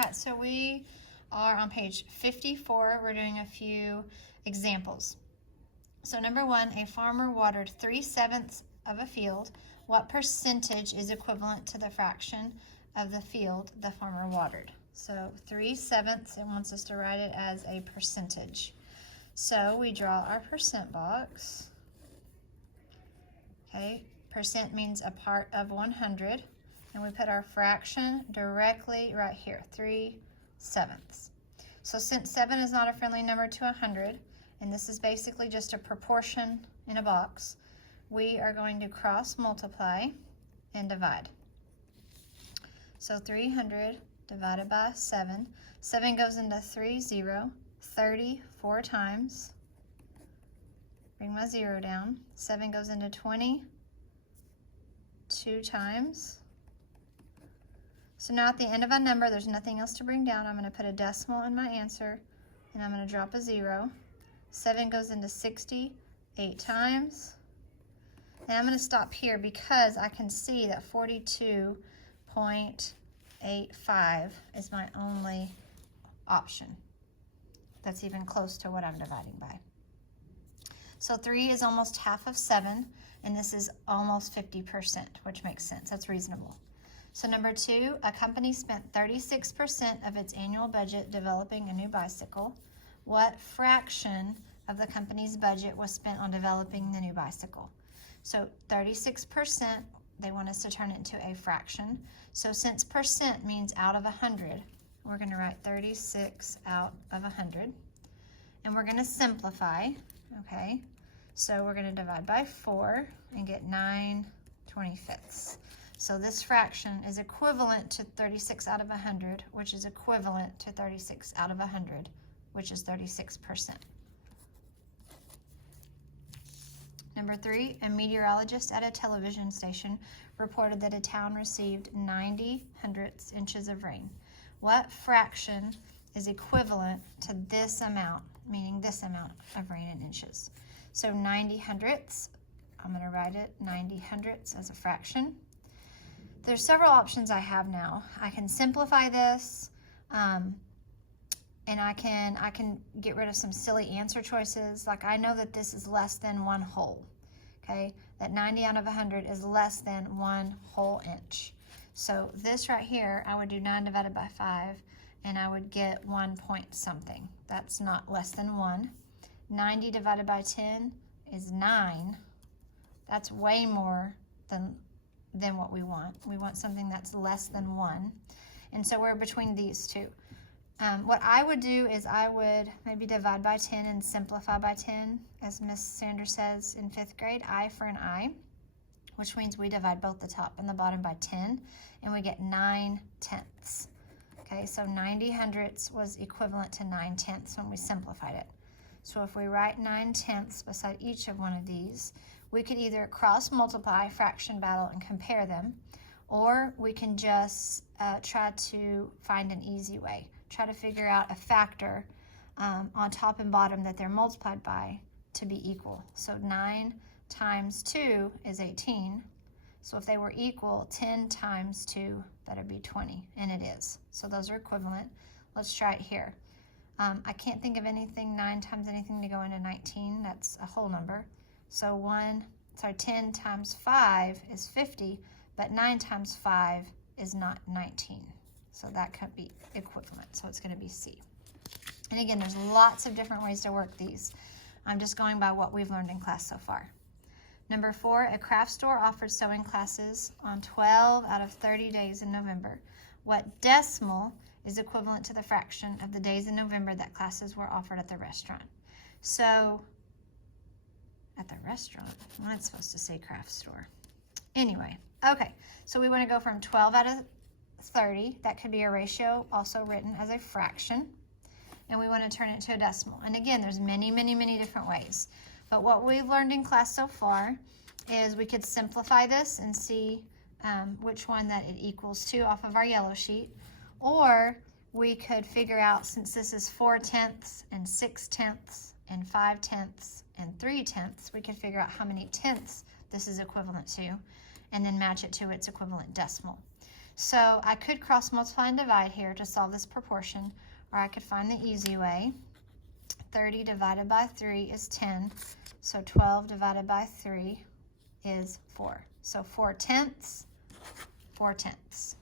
All right, so we are on page 54. We're doing a few examples. So number one, a farmer watered 3/7 of a field. What percentage is equivalent to the fraction of the field the farmer watered? So 3/7, it wants us to write it as a percentage. So we draw our percent box. Okay, percent means a part of 100. And we put our fraction directly right here, 3/7. So since 7 is not a friendly number to 100, and this is basically just a proportion in a box, we are going to cross multiply and divide. So 300 divided by 7. 7 goes into 3, 0, 30 4 times. Bring my 0 down. 7 goes into 20 2 times. So now at the end of a number, there's nothing else to bring down. I'm going to put a decimal in my answer, and I'm going to drop a 0. 7 goes into 60 8 times. And I'm going to stop here because I can see that 42.85 is my only option that's even close to what I'm dividing by. So 3 is almost half of 7, and this is almost 50%, which makes sense. That's reasonable. So number 2, a company spent 36% of its annual budget developing a new bicycle. What fraction of the company's budget was spent on developing the new bicycle? So 36%, they want us to turn it into a fraction. So since percent means out of 100, we're going to write 36 out of 100. And we're going to simplify, okay? So we're going to divide by 4 and get 9/25. So this fraction is equivalent to 36 out of 100, which is equivalent to 36 out of 100, which is 36%. Number 3, a meteorologist at a television station reported that a town received 90 hundredths inches of rain. What fraction is equivalent to this amount, meaning this amount of rain in inches? So 90 hundredths, I'm going to write it 90 hundredths as a fraction. There's several options I have now. I can simplify this, and I can get rid of some silly answer choices. Like I know that this is less than 1 whole, okay? That 90 out of 100 is less than 1 whole inch. So this right here, I would do 9 divided by 5, and I would get 1 point something. That's not less than 1. 90 divided by 10 is 9. That's way more than what we want. We want something that's less than 1. And so we're between these two. What I would do is I would maybe divide by 10 and simplify by 10, as Miss Sanders says in 5th grade, I for an I, which means we divide both the top and the bottom by 10, and we get 9/10. Okay, so 90 hundredths was equivalent to 9/10 when we simplified it. So if we write 9/10 beside each of one of these, we could either cross multiply, fraction battle, and compare them, or we can just try to find an easy way. Try to figure out a factor on top and bottom that they're multiplied by to be equal. So 9 times 2 is 18. So if they were equal, 10 times 2 better be 20, and it is. So those are equivalent. Let's try it here. I can't think of anything 9 times anything to go into 19. That's a whole number. So 10 times 5 is 50, but 9 times 5 is not 19. So that could be equivalent, so it's going to be C. And again, there's lots of different ways to work these. I'm just going by what we've learned in class so far. Number 4, a craft store offered sewing classes on 12 out of 30 days in November. What decimal is equivalent to the fraction of the days in November that classes were offered at the restaurant? So at the restaurant, I'm not supposed to say craft store. Anyway, okay, so we want to go from 12 out of 30, that could be a ratio also written as a fraction, and we want to turn it to a decimal. And again, there's many, many, many different ways. But what we've learned in class so far is we could simplify this and see which one that it equals to off of our yellow sheet, or we could figure out, since this is 4/10 and 6/10 and 5/10 and 3/10, we could figure out how many tenths this is equivalent to, and then match it to its equivalent decimal. So I could cross multiply and divide here to solve this proportion, or I could find the easy way. 30 divided by 3 is 10, so 12 divided by 3 is 4. So 4/10, 4/10.